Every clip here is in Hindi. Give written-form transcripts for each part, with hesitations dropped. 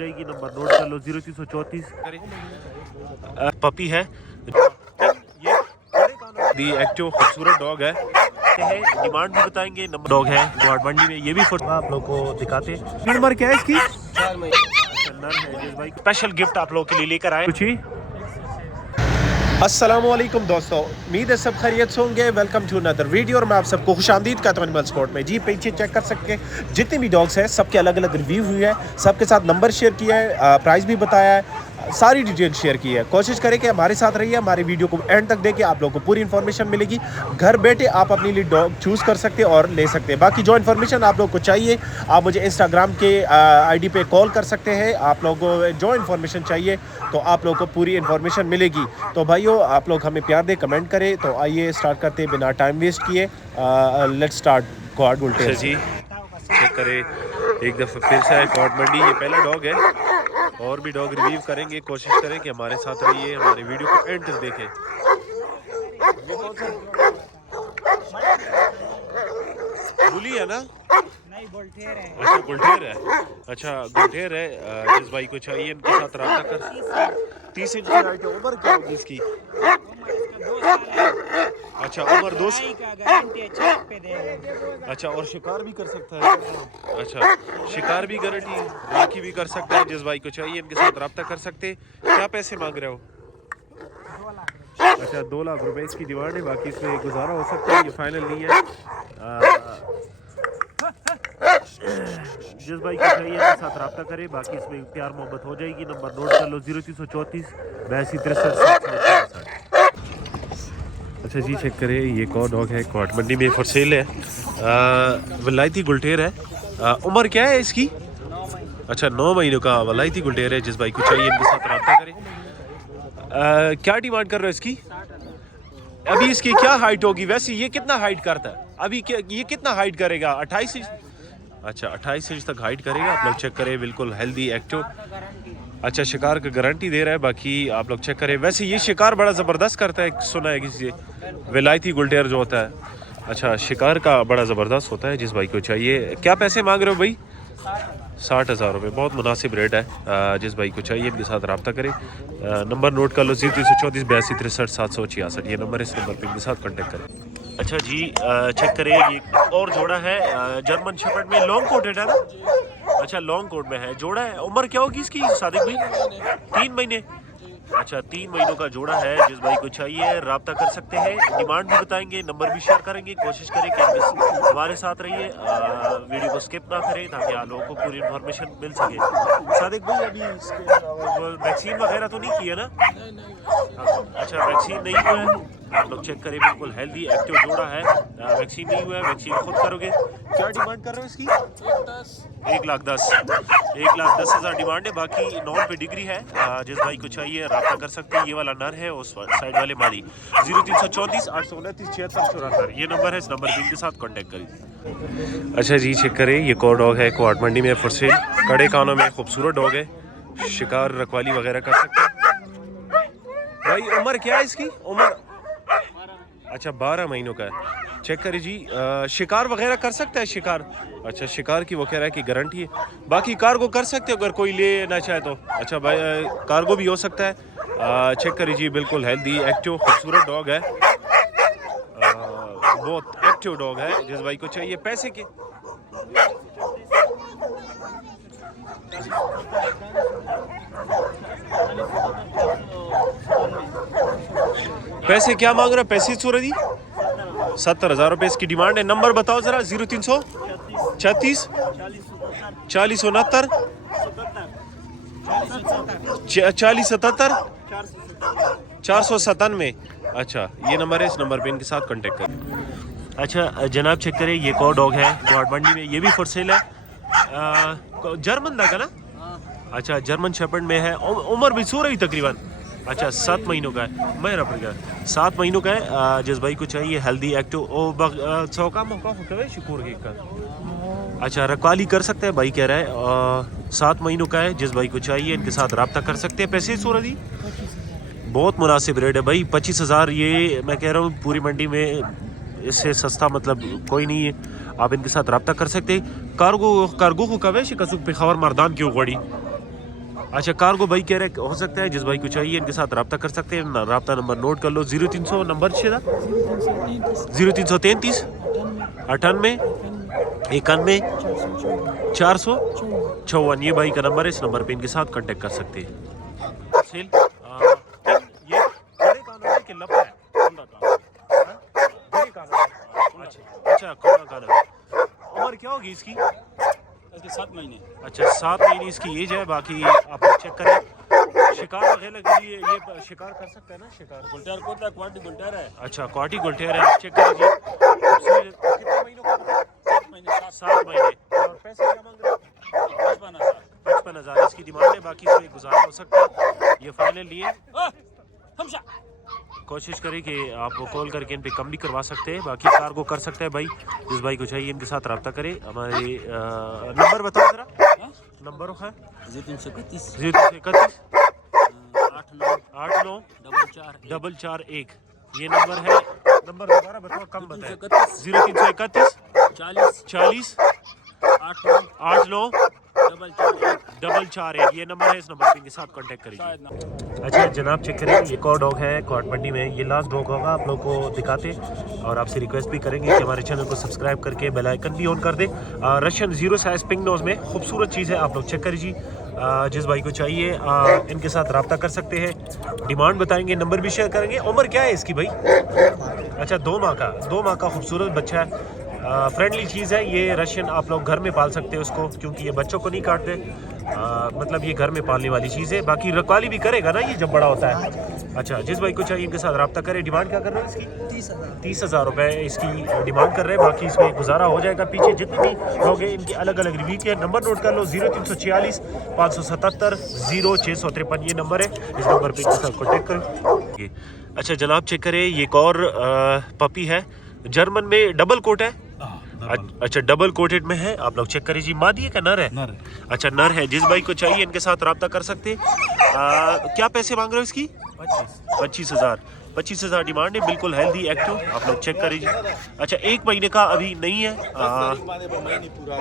जाएगी। नंबर नोट कर लो 0334। पपी है ये, दी एक्टिव खूबसूरत डॉग है। डिमांड भी बताएंगे। नंबर डॉग है गुवाहाटी मंडी में, ये भी फोटो आप लोग को दिखाते हैं। नंबर क्या है इसकी? 4 महीने नर है। जिस भाई स्पेशल गिफ्ट आप लोग के लिए लेकर आए कुछ ही। अस्सलामुअलैकुम दोस्तों, उम्मीद है सब खैरियत से होंगे। वेलकम टू अनदर वीडियो और मैं आप सबको खुशामदीद कहता हूं एनिमल स्पोर्ट में। जी पीछे चेक कर सकते हैं जितने भी डॉग्स हैं सबके अलग अलग रिव्यू हुई है, सबके साथ नंबर शेयर किया है, प्राइस भी बताया है, सारी डिटेल शेयर की है। कोशिश करें कि हमारे साथ रहिए, हमारी वीडियो को एंड तक देखिए, आप लोगों को पूरी इन्फॉर्मेशन मिलेगी। घर बैठे आप अपने लिए डॉग चूज़ कर सकते हैं और ले सकते हैं। बाकी जो इन्फॉर्मेशन आप लोग को चाहिए आप मुझे इंस्टाग्राम के आईडी पे कॉल कर सकते हैं। आप लोगों को जो इन्फॉर्मेशन चाहिए तो आप लोगों को पूरी इन्फॉर्मेशन मिलेगी। तो भाइयों आप लोग हमें प्यार दे, कमेंट करें। तो आइए स्टार्ट करते हैं बिना टाइम वेस्ट किए। Let's start. गॉड बोलते जी चेक करें एक दफ़ा फिर से कॉट मंडी। ये पहला डॉग है और भी डॉग रिव्यू करेंगे। कोशिश करें कि हमारे साथ रहिए, हमारे वीडियो को एंड तक देखें। बुली है ना? नहीं, गुलटेर है। अच्छा गुलटेर है। अच्छा गुलटेर है। जिस भाई को चाहिए इनके साथ रब्ता कर। 30 इंच की हाइट है। उम्र क्या होगी इसकी? अच्छा उम्र 2 अच्छा और शिकार भी कर सकता है? अच्छा शिकार भी गारंटी, राखी भी कर सकता है। जिस भाई को चाहिए इनके साथ रब्ता कर सकते। क्या पैसे मांग रहे हो? 2 लाख। अच्छा 2 लाख रुपए इसकी डिमांड है। बाकी इसमें गुजारा हो सकता है, ये फाइनल नहीं है। जिस भाई को चाहिए इनके साथ रब्ता करें, बाकी इसमें प्यार मोहब्बत हो जाएगी। नंबर नोट कर लो 0334 82 63 67। अच्छा जी चेक करें ये कौन डॉग है, क्वाट मंडी में फॉर सेल है। वलायती गुलटेर है। उम्र क्या है इसकी? अच्छा 9 महीनों का वलायती गुलटेर है। जिस भाई को चाहिए इनके साथ रब्ता करें। क्या डिमांड कर रहे हो इसकी? अभी इसकी क्या हाइट होगी? वैसे ये कितना हाइट करता है अभी? ये कितना हाइट करेगा? 28 इंच। अच्छा 28 इंच तक हाइट करेगा। आप लोग चेक करें, बिल्कुल हेल्दी एक्टिव। अच्छा शिकार का गारंटी दे रहा है। बाकी आप लोग चेक करें। वैसे ये शिकार बड़ा ज़बरदस्त करता है, सुना है किसी से। विलायती गुलटेर जो होता है अच्छा शिकार का बड़ा ज़बरदस्त होता है। जिस भाई को चाहिए, क्या पैसे मांग रहे हो भाई? 60,000 रुपये, बहुत मुनासिब रेट है। जिस भाई को चाहिए इनके साथ रब्ता करें। नंबर नोट कर लो 0334 82 63 766। ये नंबर है, इस नंबर पर इनके साथ कॉन्टेक्ट करें। अच्छा जी चेक करें ये और जोड़ा है जर्मन शेफर्ड में, लॉन्ग कोटेड है ना? अच्छा लॉन्ग कोट में है, जोड़ा है। उम्र क्या होगी इसकी सादिक भाई? 3 महीने। अच्छा 3 महीनों का जोड़ा है। जिस भाई को चाहिए रब्ता कर सकते हैं। डिमांड भी बताएंगे, नंबर भी शेयर करेंगे। कोशिश करें कि हमारे साथ रहिए, वीडियो को स्किप ना करें ताकि आप लोगों को पूरी इन्फॉर्मेशन मिल सके। सादिक भाई अभी वैक्सीन वगैरह तो नहीं की है ना? अच्छा वैक्सीन नहीं हुआ है। आप लोग चेक करें, बिल्कुल हेल्दी एक्टिव जोड़ा है। वैक्सीन नहीं हुआ है, वैक्सीन खुद करोगे। क्या डिमांड कर रहे हो इसकी? 1,10,000 डिमांड है। बाकी नॉन पे डिग्री है। जिस भाई को चाहिए रब्ता कर सकते हैं। ये वाला नर है, उस साइड वाले मादी। 0334 829 76 74। ये नंबर है, इस नंबर पर इनके साथ कॉन्टेक्ट करिए। अच्छा जी चेक करें ये कौन डॉग है, क्वाट मंडी में फॉर सेल। कड़े कानों में खूबसूरत डॉग है, शिकार रखवाली वगैरह कर सकते हैं। भाई उम्र क्या है इसकी? उम्र अच्छा 12 महीनों का है। चेक करिए जी। शिकार वगैरह कर सकता है? शिकार अच्छा शिकार की वो कह रहा है कि गारंटी है। बाकी कार्गो कर सकते हो अगर कोई लेना चाहे तो। अच्छा भाई कार्गो भी हो सकता है। चेक करिए जी, बिल्कुल हेल्दी एक्टिव खूबसूरत डॉग है। बहुत एक्टिव डॉग है। जिस भाई को चाहिए पैसे के पैसे क्या मांग रहा है? पैसे सूरजी 70,000 रुपये इसकी डिमांड है। नंबर बताओ ज़रा। 0336 40 69 40 77 497। अच्छा ये नंबर है, इस नंबर पे इनके साथ कांटेक्ट करें। अच्छा जनाब चेक करें ये कौन डॉग है गुवाहाटी मंडी में, ये भी फॉर सेल है। जर्मन का ना? अच्छा जर्मन शेफर्ड में है। उम्र भी सो रही तकरीबन। अच्छा 7 महीनों का है। मैं रहा 7 महीनों का है। जिस भाई को चाहिए हेल्दी एक्टिव चौका मौका शिकोर का। अच्छा रखवाली कर सकते हैं भाई कह रहा है। 7 महीनों का है। जिस भाई को चाहिए इनके साथ रब्ता कर सकते हैं। पैसे सूरज जी बहुत मुनासिब रेट है भाई, 25,000। ये मैं कह रहा हूँ पूरी मंडी में इससे सस्ता मतलब कोई नहीं है। आप इनके साथ रब्ता कर सकते हैं। कार्गो को कवे शिकसुक पे खबर मर्दान क्यों गड़ी अच्छा कार्गो भाई कह रहे हो सकता है, जिस भाई को चाहिए इनके साथ रब्ता कर सकते हैं। रब्ता नंबर नोट कर लो 0300 नंबर 0333 98 91 454। ये भाई का नंबर है, इस नंबर पे इनके साथ कांटेक्ट कर सकते हैं। सेल ये बड़े कानून है कि लपा है? बड़े कानून है। अच्छा खुला कानून। उम्र क्या होगी इसकी? 7 महीने। अच्छा 7 महीने इसकी एज है। बाकी आप चेक करें, शिकार वगैरह के लिए ये शिकार कर सकते हैं ना? शिकार गुलटेर कोटा क्वालिटी गुलटेर है। अच्छा क्वालिटी गुलटेर है, आप चेक करिए। कितने महीनों का पता? 7 महीने। 7 महीने। और पैसे क्या मांग रहे हैं? 55,000 इसकी डिमांड है। बाकी इसमें गुजारा हो सकता है। ये फाइनल लिए कोशिश करें कि आप कॉल करके इन पे कम भी करवा सकते हैं। बाकी कार्गो कर सकते हैं भाई, जिस भाई को चाहिए इनके साथ रब्ता करें। हमारे नंबर बताओ जरा। नंबर है 0331 0331 89 441। ये नंबर है। नंबर दोबारा बताओ, कम बताएं। 0331 40 89 441। ये नंबर है, इस नंबर पे इनके साथ कांटेक्ट करिए। अच्छा जनाब चेक करें, ये और डॉग है क्वाड मंडी में। ये लास्ट डॉग होगा, आप लोग को दिखाते और आपसे रिक्वेस्ट भी करेंगे कि हमारे चैनल को सब्सक्राइब करके बेल आइकन भी ऑन कर दें। रशियन 0 साइज पिंक नोज में खूबसूरत चीज़ है, आप लोग चेक करिए। जिस भाई को चाहिए इनके साथ रब्ता कर सकते हैं। डिमांड बताएंगे, नंबर भी शेयर करेंगे। उम्र क्या है इसकी भाई? अच्छा 2 माह का खूबसूरत बच्चा है। फ्रेंडली चीज़ है ये। रशियन आप लोग घर में पाल सकते हैं उसको, क्योंकि ये बच्चों को नहीं काटते। मतलब ये घर में पालने वाली चीज़ है। बाकी रखवाली भी करेगा ना ये जब बड़ा होता है। अच्छा जिस भाई को चाहिए इनके साथ रब्ता करें। डिमांड क्या कर रहे हैं इसकी? 30,000 रुपये इसकी डिमांड कर रहे हैं। बाकी इसमें गुजारा हो जाएगा। पीछे जितने भी लोग हैं इनकी अलग अलग रिव्यू के नंबर नोट कर लो 0346 577 0653। ये नंबर है, इस नंबर पर इनके साथ कॉन्टेक्ट करें। अच्छा जनाब चेक करें, ये एक और पपी है, जर्मन में डबल कोट है। अच्छा डबल कोटेड में है, आप लोग चेक करिए जी। मादी है क्या नर है? नर। अच्छा नर है। जिस भाई को चाहिए इनके साथ रब्ता कर सकते हैं। क्या पैसे मांग रहे हो इसकी? 25,000 डिमांड है। बिल्कुल हेल्दी एक्टिव, आप लोग चेक करिए। अच्छा 1 महीने का अभी नहीं है।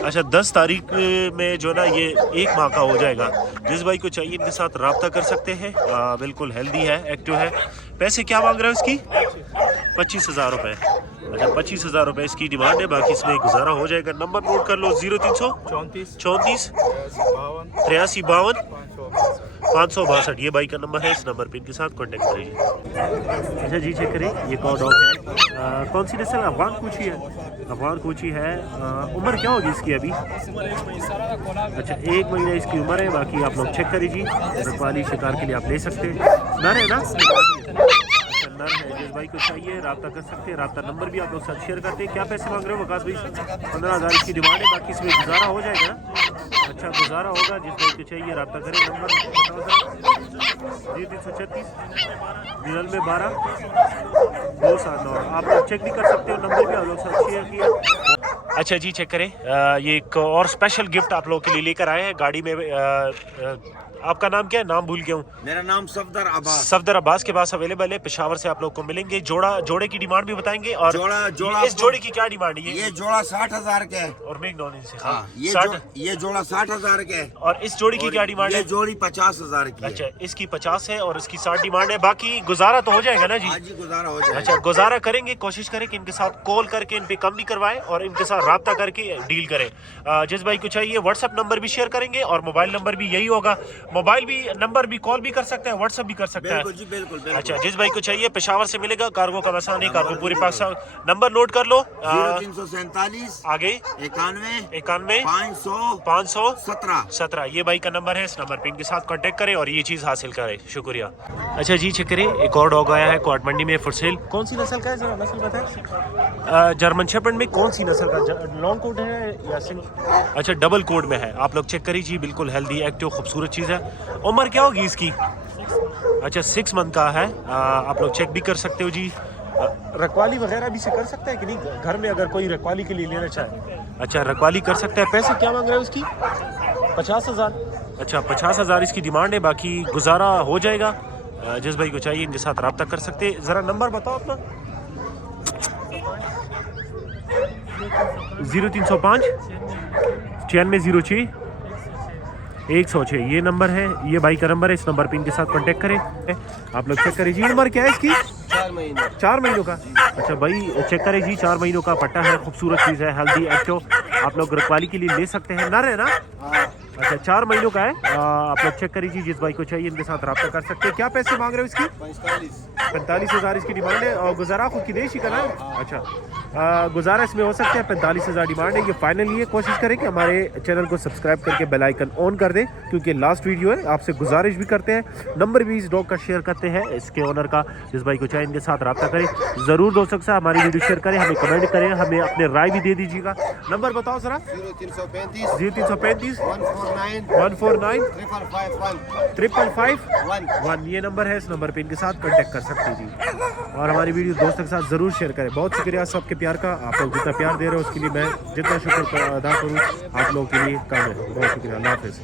अच्छा 10 तारीख में जो ना ये 1 माह का हो जाएगा। जिस भाई को चाहिए इनके साथ रब्ता कर सकते हैं। बिल्कुल हेल्दी है, एक्टिव है। पैसे क्या मांग रहे हो इसकी? 25,000 रुपये। अच्छा 25,000 रुपये इसकी डिमांड है। बाकी इसमें गुजारा हो जाएगा। नंबर नोट कर लो 0334 34 83 52 562। ये भाई का नंबर है, इस नंबर पे इनके साथ कांटेक्ट करिए। अच्छा जी चेक करें, ये कौ डॉग है। कौन सी नस्ल? अफगान कूची है। अफगान कूची है। उम्र क्या होगी इसकी अभी? अच्छा 1 महीना इसकी उम्र है। बाकी आप लोग चेक करिए। रखवाली शिकार के लिए आप ले सकते हैं। नर है ना? नर है। जिस भाई को चाहिए रब्ता कर सकते हैं। रब्ता नंबर भी आप लोग साथ शेयर करते हैं। क्या पैसे मांग रहे हो वकास भाई? 15,000 इसकी डिमांड है। बाकी इसमें गुजारा हो जाएगा ना? अच्छा गुजारा होगा। जिस भाई को चाहिए रब्ता करें। नंबर बताओ सर। 0336 92 279। आप लोग चेक भी कर सकते हो, नंबर भी आप लोग साथ शेयर किया। अच्छा जी चेक करें, ये एक और स्पेशल गिफ्ट आप लोगों के लिए लेकर आए हैं गाड़ी में। आपका नाम क्या है? नाम भूल गया हूँ। मेरा नाम सफदर अब्बास। सफदर अब्बास के पास अवेलेबल है। पेशावर से आप लोग को मिलेंगे। जोड़े की डिमांड भी बताएंगे। और जोड़ा इस जोड़े की क्या डिमांड है? ये जोड़ा 60,000 के है। और मेक नॉन से हाँ, ये जोड़ा 60,000 के है। और इस जोड़ी की क्या डिमांड है? ये जोड़ी 50,000 की है। अच्छा इसकी 50 है और इसकी 60 डिमांड है। बाकी गुजारा तो हो जाएगा ना जी? हाँ जी गुजारा हो जाएगा। अच्छा गुजारा करेंगे। कोशिश करें कि इनके साथ कॉल करके इन पे कम भी करवाएं और इनके साथ रब्ता करके डील करें। जिस भाई को चाहिए व्हाट्सएप नंबर भी शेयर करेंगे और मोबाइल नंबर भी यही होगा। मोबाइल भी नंबर भी कॉल भी कर सकता है, व्हाट्सएप भी कर सकता है। जी बिल्कुल। अच्छा जिस भाई को चाहिए पेशावर से मिलेगा। कार्गो का मसला नहीं, कार्गो पूरे पाकिस्तान। नंबर नोट कर लो 0347 आगे 91 500 517। ये भाई का नंबर है, इस नंबर पे इनके साथ कांटेक्ट करें और ये चीज़ हासिल करें। शुक्रिया। अच्छा जी चेक करें, एक और डॉग आया है क्वाड मंडी में फॉर सेल। कौन सी नस्ल का है जरा नस्ल बताएं? जर्मन शेपर्ड में कौन सी नस्ल का? लॉन्ग कोट है या सिंगल? अच्छा डबल कोट में है। आप लोग चेक करिए जी। बिल्कुल हेल्दी एक्टिव खूबसूरत चीज़ है। उम्र क्या होगी इसकी? अच्छा 6 मंथ का है। आप लोग चेक भी कर सकते हो जी। रखवाली वगैरह भी से कर सकता है कि नहीं? घर में अगर कोई रखवाली के लिए लेना चाहे, अच्छा रखवाली कर सकता है। पैसे क्या मांग रहे हो उसकी? 50,000। अच्छा 50,000 इसकी डिमांड है। बाकी गुजारा हो जाएगा। जिस भाई को चाहिए इनके साथ रब्ता कर सकते हैं। ज़रा नंबर बताओ अपना। 0305 9606 106 ये नंबर है, ये भाई का नंबर है। इस नंबर पे इनके साथ कांटेक्ट करें। आप लोग चेक करें जी। उम्र क्या है इसकी? 4 महीनों का। अच्छा भाई चेक करें जी, 4 महीनों का पट्टा है, खूबसूरत चीज़ है, हेल्दी एक्टिव। आप लोग रखवाली के लिए ले सकते हैं। नर है ना? अच्छा 4 महीनों का है। आप लोग चेक करिए जी, जिस भाई को चाहिए इनके साथ रब्ता कर सकते हैं। क्या पैसे मांग रहे हो इसकी? 45,000 इसकी डिमांड है। और गुजारा खुद की देश ही करना है। अच्छा गुजारा इसमें हो सकते हैं, 45,000 डिमांड है। ये फाइनली ये कोशिश करें कि हमारे चैनल को सब्सक्राइब करके बेल आइकन ऑन कर दें, क्योंकि लास्ट वीडियो है। आपसे गुजारिश भी करते हैं, नंबर भी इस डॉग का शेयर करते हैं, इसके ओनर का। जिस भाई को चाहिए इनके साथ रब्ता करें ज़रूर। दोस्तों से हमारी वीडियो शेयर करें, हमें कमेंट करें, हमें अपने राय भी दे दीजिएगा। नंबर बताओ ज़रा। 0335 149 555 ये नंबर है। इस नंबर पे इनके साथ कांटेक्ट कर सकते हैं जी। और हमारी वीडियो दोस्तों के साथ ज़रूर शेयर करें। बहुत शुक्रिया सबके प्यार का। आप लोग जितना प्यार दे रहे हो उसके लिए मैं जितना शुक्र अदा करूँ आप लोगों के लिए काम है। बहुत शुक्रिया। अल्लाह हाफ़िज़।